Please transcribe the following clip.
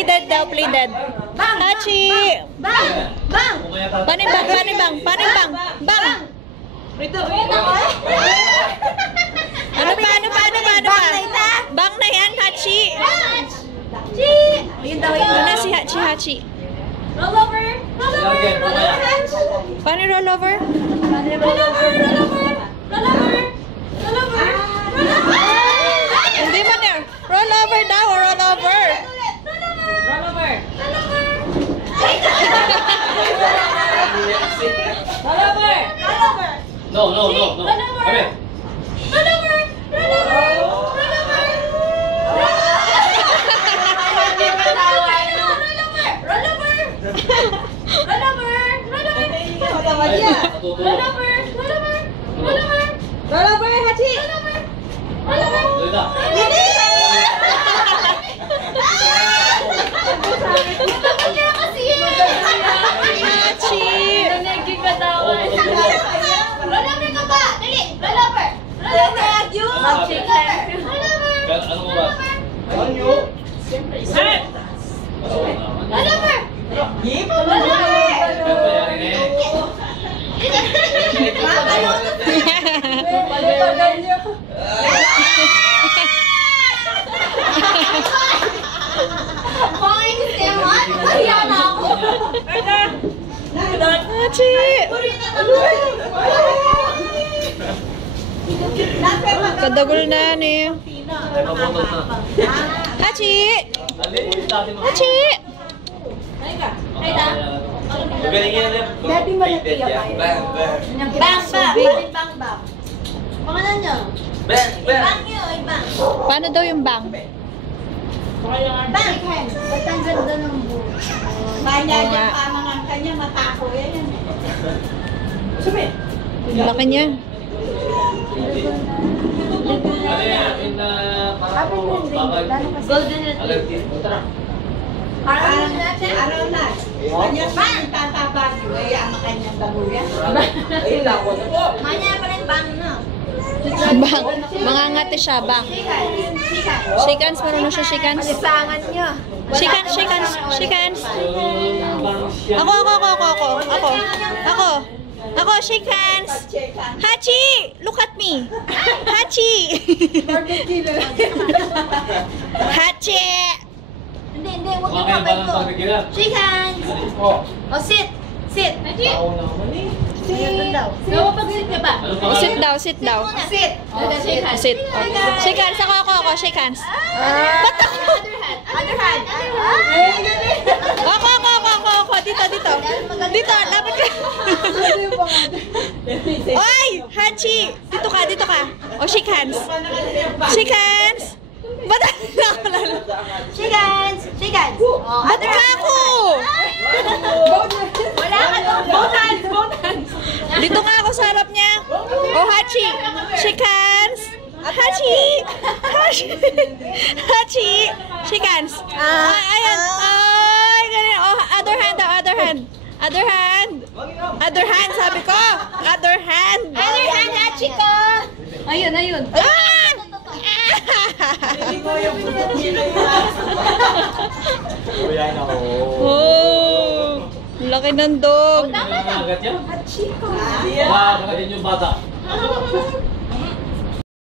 Play dead daw, play dead. Hachi! Bang! Bang! Panibang, panibang, panibang. Bang! Ano ba? Bang na yan, Hachi! Hachi! Ayun daw yun. Ano na si Hachi, Hachi? Roll over! Roll over! Roll over! Paano roll over? Roll over! Roll over! Roll over! Roll over! Roll over! Hindi man yan. Roll over daw, roll over. Roll over! Roll over! Roll over! Roll over! Roll over! No. Roll over! Come here. Roll over! Roll over! Roll over! Hachi! Kadagol na ni. Hachi! Hachi! Dati malaki yan. Bang! Pangalan nyo? Bang nyo, ibang. Paano daw yung bang? Bang! Ba't ang ganda ng buhok? Kanya niya pamangan kanya, matako yan. Sumit! Laki niya. Golden Retriever. Parang natin. Araw na. Kanya bang! Tatabag yun. Ay, ang kanyang baguya. Manya pa rin bang na. Bang. Mangangati siya, bang. Shake hands, marunong siya shake hands. Lisangan niya. Shake hands, shake hands, shake hands. Ako, shake hands. Hachi! Look at me. Hachi! Hachi! Hindi, huwag yung kapay ko. Shake hands. Oh, sit. Sit. Sit. Pag-sit ka ba? Sit daw, sit daw. Sit. Sit. Shake hands, ako, shake hands. Ba't ako? Other hand. Ako. Dito. Dito, dapat ka. Oy! Hachi! Dito ka. O, shake hands. Shake hands. Ba't Shake hands. Ba't ka ako? Wala ka doon. Both hands. Dito nga ako sa harap niya. O, Hachi! Shake hands. Hachi! Shake hands. Ayan. Ay, ganyan. Oh, other hand, sabi ko. Other hand, Hachi ko. Ayun. Ah! Oh, laki ng dog. Hachi ko. Baka din yung bata.